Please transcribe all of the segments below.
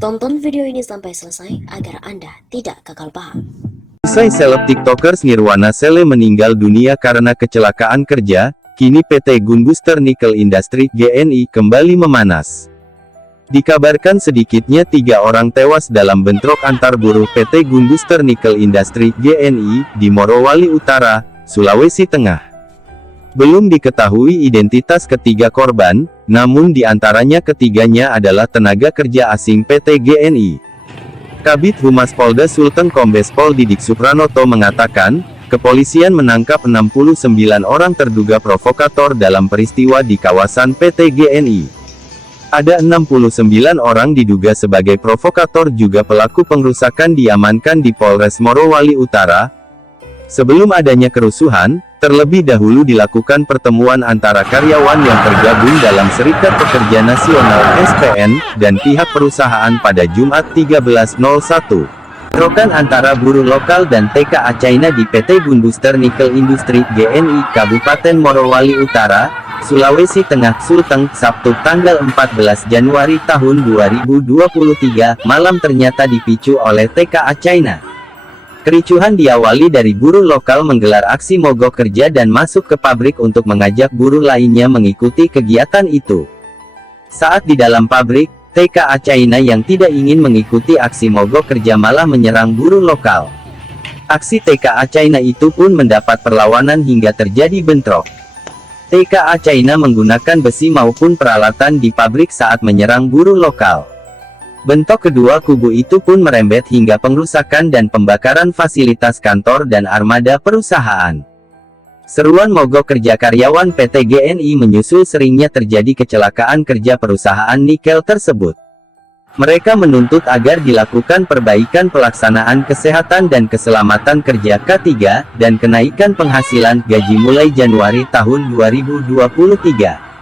Tonton video ini sampai selesai agar Anda tidak gagal paham. Usai seleb tiktokers Nirwana Sele meninggal dunia karena kecelakaan kerja, kini PT Gunbuster Nickel Industry (GNI) kembali memanas. Dikabarkan sedikitnya 3 orang tewas dalam bentrok antar buruh PT Gunbuster Nickel Industry (GNI) di Morowali Utara, Sulawesi Tengah. Belum diketahui identitas ketiga korban, namun di antaranya ketiganya adalah tenaga kerja asing PT GNI. Kabid Humas Polda Sulteng Kombes Pol Didik Supranoto mengatakan, kepolisian menangkap 69 orang terduga provokator dalam peristiwa di kawasan PT GNI. Ada 69 orang diduga sebagai provokator, juga pelaku pengrusakan diamankan di Polres Morowali Utara. Sebelum adanya kerusuhan, terlebih dahulu dilakukan pertemuan antara karyawan yang tergabung dalam Serikat Pekerja Nasional (SPN) dan pihak perusahaan pada Jumat 13.01. Bentrokan antara buruh lokal dan TKA China di PT Gunbuster Nickel Industry (GNI) Kabupaten Morowali Utara, Sulawesi Tengah, Sulteng, Sabtu tanggal 14 Januari tahun 2023 malam ternyata dipicu oleh TKA China. Kericuhan diawali dari buruh lokal menggelar aksi mogok kerja dan masuk ke pabrik untuk mengajak buruh lainnya mengikuti kegiatan itu. Saat di dalam pabrik, TKA China yang tidak ingin mengikuti aksi mogok kerja malah menyerang buruh lokal. Aksi TKA China itu pun mendapat perlawanan hingga terjadi bentrok. TKA China menggunakan besi maupun peralatan di pabrik saat menyerang buruh lokal. Bentrok kedua kubu itu pun merembet hingga pengrusakan dan pembakaran fasilitas kantor dan armada perusahaan. Seruan mogok kerja karyawan PT GNI menyusul seringnya terjadi kecelakaan kerja perusahaan nikel tersebut. Mereka menuntut agar dilakukan perbaikan pelaksanaan kesehatan dan keselamatan kerja K3, dan kenaikan penghasilan gaji mulai Januari tahun 2023.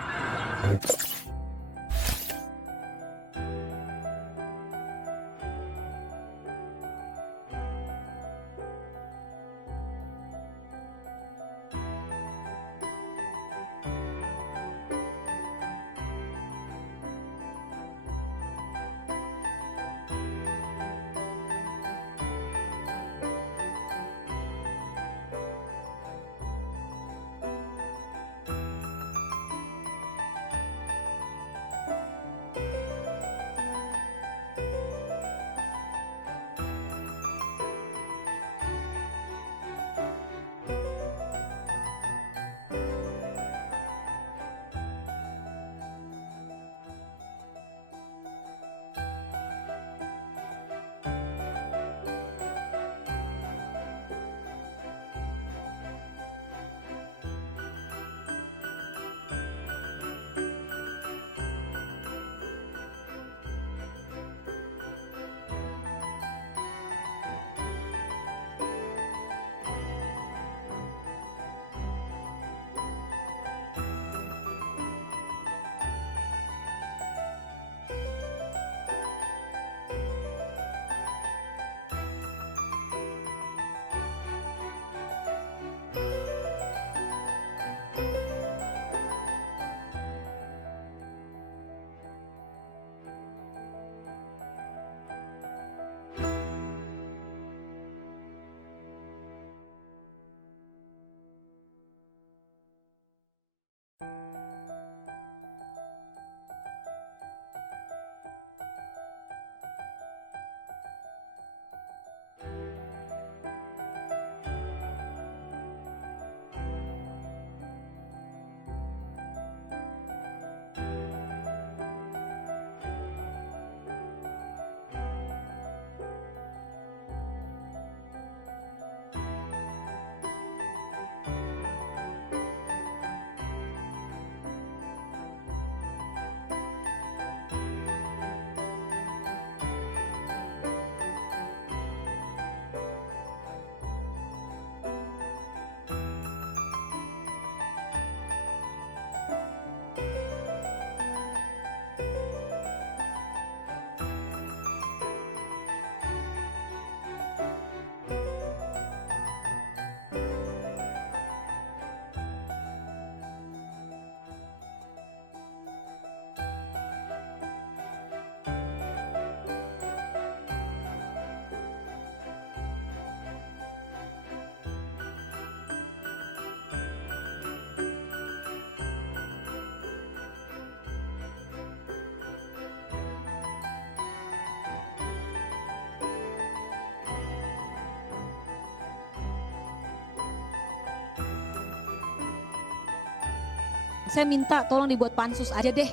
Saya minta tolong dibuat pansus aja deh,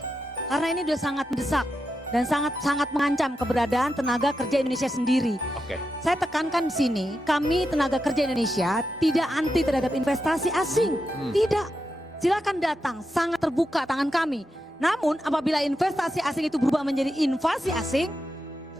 karena ini udah sangat mendesak dan sangat mengancam keberadaan tenaga kerja Indonesia sendiri. Oke. Saya tekankan di sini, kami tenaga kerja Indonesia tidak anti terhadap investasi asing, tidak. Silakan datang, sangat terbuka tangan kami. Namun apabila investasi asing itu berubah menjadi invasi asing,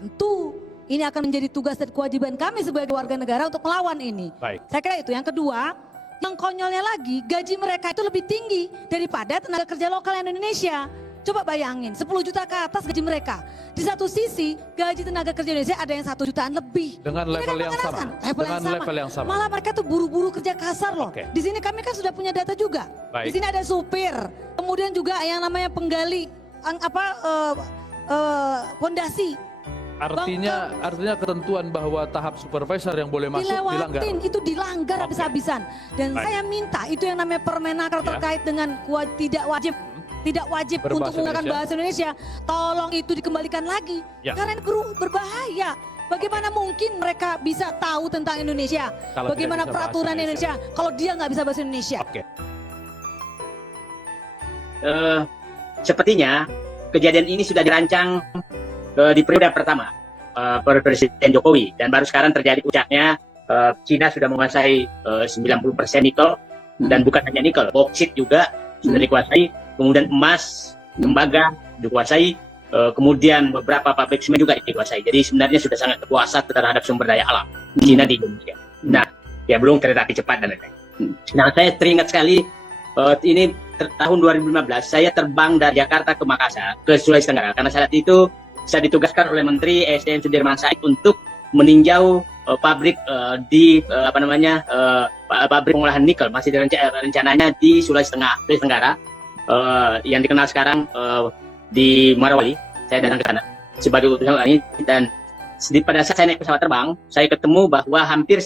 tentu ini akan menjadi tugas dan kewajiban kami sebagai warga negara untuk melawan ini. Baik. Saya kira itu. Yang kedua, yang konyolnya lagi, gaji mereka itu lebih tinggi daripada tenaga kerja lokal yang Indonesia. Coba bayangin, 10 juta ke atas gaji mereka. Di satu sisi, gaji tenaga kerja Indonesia ada yang 1 jutaan lebih. Dengan level yang sama. Dengan level yang sama. Malah mereka tuh buru-buru kerja kasar loh. Oke. Di sini kami kan sudah punya data juga. Baik. Di sini ada supir, kemudian juga yang namanya penggali pondasi. Artinya ketentuan bahwa tahap supervisor yang boleh masuk dilanggar. Itu dilanggar Oke. habis-habisan. Dan Baik. saya minta itu yang namanya Permenaker Ya. terkait dengan tidak wajib Berbahasa untuk menggunakan Indonesia. bahasa Indonesia. Tolong itu dikembalikan lagi. Ya. Karena ini berbahaya. Bagaimana mungkin mereka bisa tahu tentang Indonesia? Kalau Bagaimana tidak bisa bahasa peraturan Indonesia kalau dia nggak bisa bahasa Indonesia? Oke. Sepertinya kejadian ini sudah dirancang di periode pertama Presiden Jokowi, dan baru sekarang terjadi puncaknya. Cina sudah menguasai 90% nikel, dan bukan hanya nikel, boksit juga sudah dikuasai, kemudian emas, tembaga dikuasai, kemudian beberapa pabrik semen juga dikuasai. Jadi sebenarnya sudah sangat berkuasa terhadap sumber daya alam Cina di Indonesia. Nah, ya belum kereta api cepat dan lain-lain. Nah, saya teringat sekali ini tahun 2015 saya terbang dari Jakarta ke Makassar, ke Sulawesi Tenggara, karena saat itu saya ditugaskan oleh Menteri SDM Sudirman Said untuk meninjau pabrik pabrik pengolahan nikel, masih rencananya di Sulawesi Tenggara, yang dikenal sekarang di Marawali. Saya datang ke sana sebagai utusan ini, dan pada saat saya naik pesawat terbang, saya ketemu bahwa hampir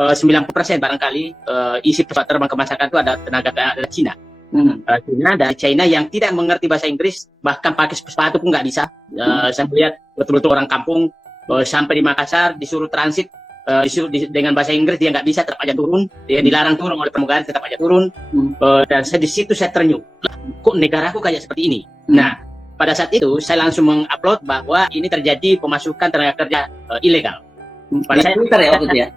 90% barangkali isi pesawat terbang ke masyarakat itu ada tenaga dari Cina. Cina dari China yang tidak mengerti bahasa Inggris, bahkan pakai sepatu pun nggak bisa. Saya melihat betul-betul orang kampung sampai di Makassar disuruh transit, dengan bahasa Inggris dia nggak bisa, tetap aja turun. Dia dilarang turun oleh pramugari, tetap aja turun. Dan di situ saya ternyuh, kok negaraku kayak seperti ini. Nah, pada saat itu saya langsung mengupload bahwa ini terjadi pemasukan tenaga kerja ilegal. Pada saya Twitter ya waktu itu ya.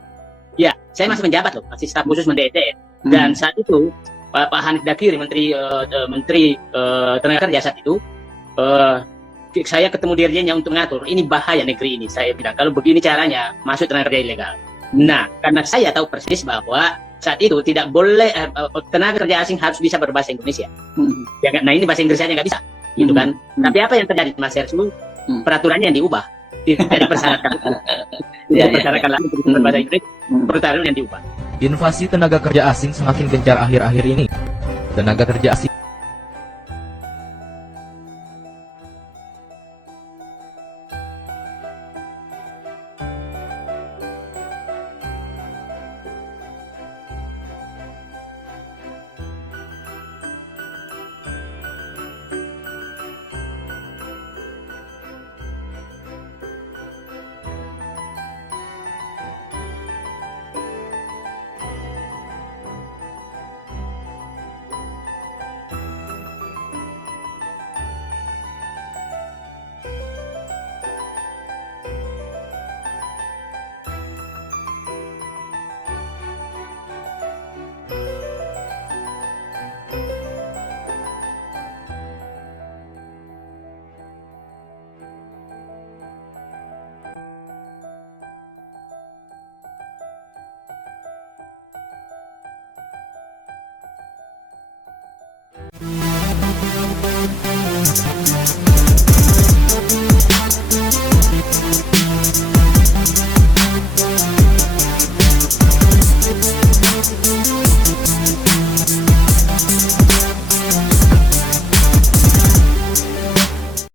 Ya, saya masih menjabat loh, masih staf khusus Menteri SDM. Dan saat itu Pak Hanif Dakiri, Menteri Tenaga Kerja saat itu, saya ketemu dirinya untuk mengatur, ini bahaya negeri ini. Saya bilang, kalau begini caranya masuk tenaga kerja ilegal. Nah, karena saya tahu persis bahwa saat itu tidak boleh, tenaga kerja asing harus bisa berbahasa Indonesia. Nah, ini bahasa Inggris saja nggak bisa, gitu kan. Tapi apa yang terjadi Mas Herslu? Peraturannya yang diubah, tidak dipersyaratkan. Tidak dipersyaratkan lagi untuk berbahasa Inggris, peraturan yang diubah. Invasi tenaga kerja asing semakin gencar akhir-akhir ini. Tenaga kerja asing